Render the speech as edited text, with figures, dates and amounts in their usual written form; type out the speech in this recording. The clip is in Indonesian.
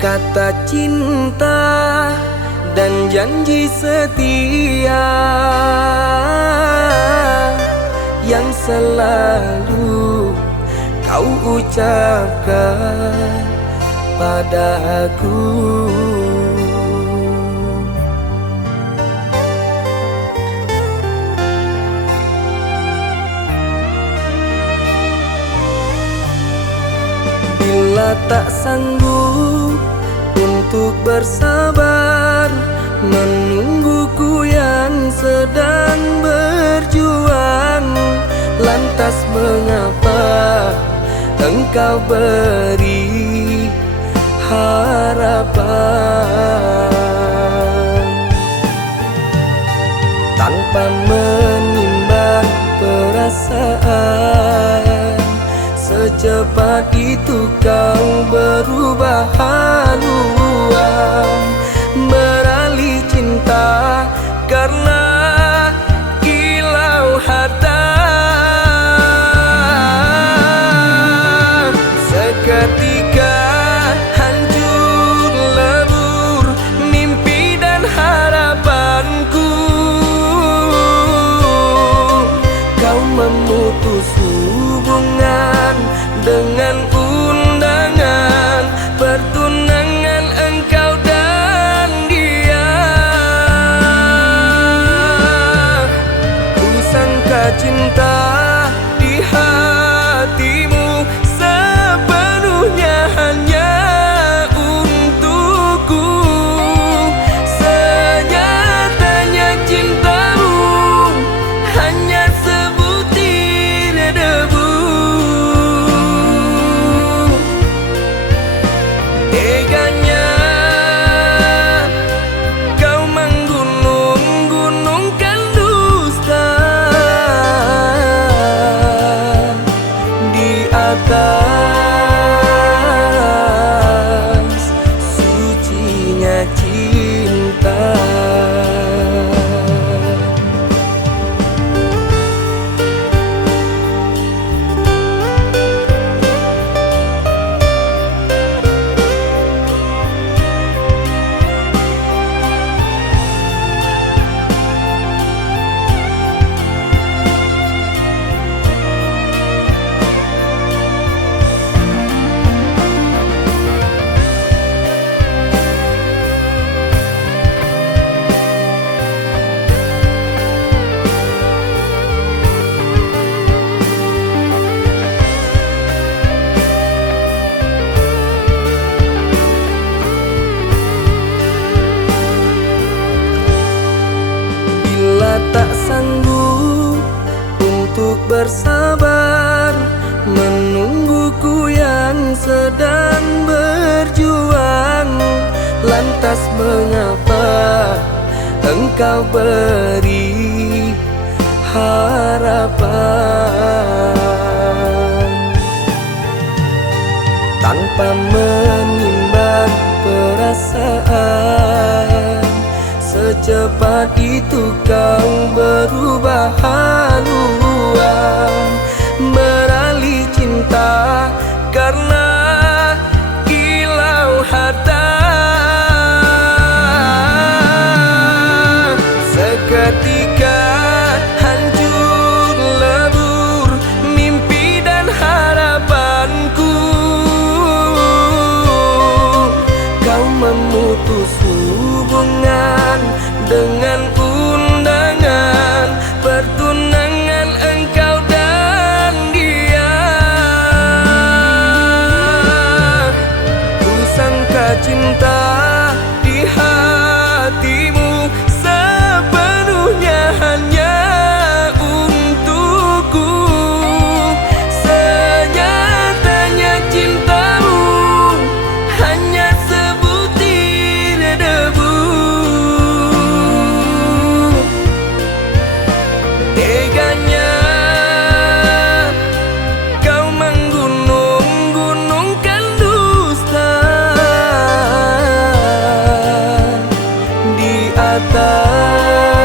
Kata cinta dan janji setia yang selalu kau ucapkan padaku. Bila tak sanggup untuk bersabar menungguku yang sedang berjuang, lantas mengapa engkau beri harapan tanpa menimbang perasaan? Secepat itu kau berubah haluan, beralih cinta karena kilau harta. Seketika hancur lebur mimpi dan harapanku. Kau memutus hubungan dengan undangan pertunangan engkau dan dia. Ku sangka cinta di hatimu sepenuhnya hanya untukku. Senyatanya cintamu hanya sebutir debu. Teganya kau menggunung-gunungkan dusta di atas sucinya cinta. Tak sanggup untuk bersabar menungguku yang sedang berjuang, lantas mengapa engkau beri harapan tanpa menimbang perasaan? Secepat itu kau berubah haluan, beralih cinta karena kilau harta. Seketika hancur lebur mimpi dan harapanku. Kau memutus hubungan dengan undangan pertunangan engkau dan dia. Ku sangka cinta di hatimu sepenuhnya hanya untukku. Senyatanya cintamu hanya sebutir debu. Teganya kau menggunung-gunungkan dusta di atas